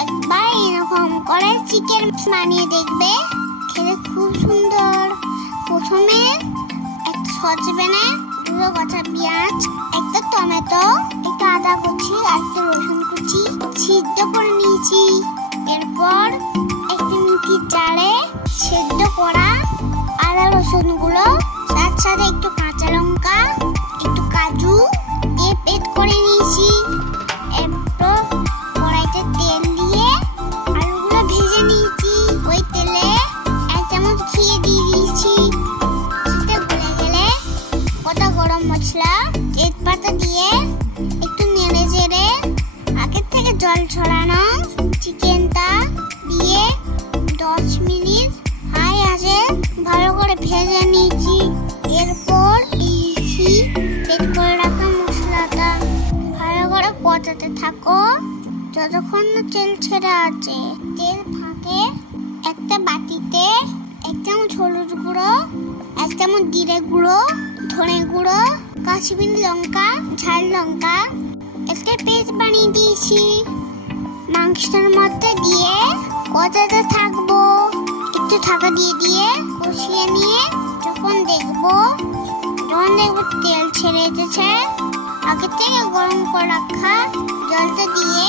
একবার এরকম করে চিকেন বানিয়ে দেখবে, খেতে খুব সুন্দর। প্রথমে একটা সসপ্যানে দুটো কাঁচা পেঁয়াজ, একটা টমেটো, একটা আদা কুচি আর একটা রসুন কুচি সিদ্ধ করে নিয়েছি। এরপর একটা মিক্সির জারে সেদ্ধ করা আদা রসুন গুলো, তার সাথে একটু কাঁচা লঙ্কা, একটু কাজু দিয়ে পেস্ট করে নিয়েছি। এরপর কড়াইতে তেল দিয়ে আলুগুলো ভেজে নিয়েছি। ওই তেলে এক চামচ ঘি দিয়ে দিয়েছি। ঘিটা গলে গেলে গোটা গরম মশলা, তেজপাতা দিয়ে একটু নেড়ে চেড়ে আগের থেকে জল ছড়ানো চিকেনটা দিয়ে 10 মিনিট হাই আঁচে ভালো করে ভেজে নিয়েছি। এরপর দিয়েছি পেস্ট করে রাখা মশলাটা। ভালো করে কষাতে থাকো যতক্ষণ না তেল ছেড়ে আছে। তেল ফাঁকে একটা বাটিতে 1 চামচ হলুদ গুঁড়ো, 1 চামচ জিরে গুঁড়ো, ধনে গুঁড়ো, কাশ্মীরি লঙ্কা, ঝাল লঙ্কা একটা পেস্ট বানিয়ে দিয়েছি। মাংসের মধ্যে দিয়ে কষাতে থাকবো। একটু ঢাকা দিয়ে কষিয়ে নিয়ে যখন দেখবো তেল ছেড়ে এসেছে, আগে থেকে গরম করে রাখা জলটা দিয়ে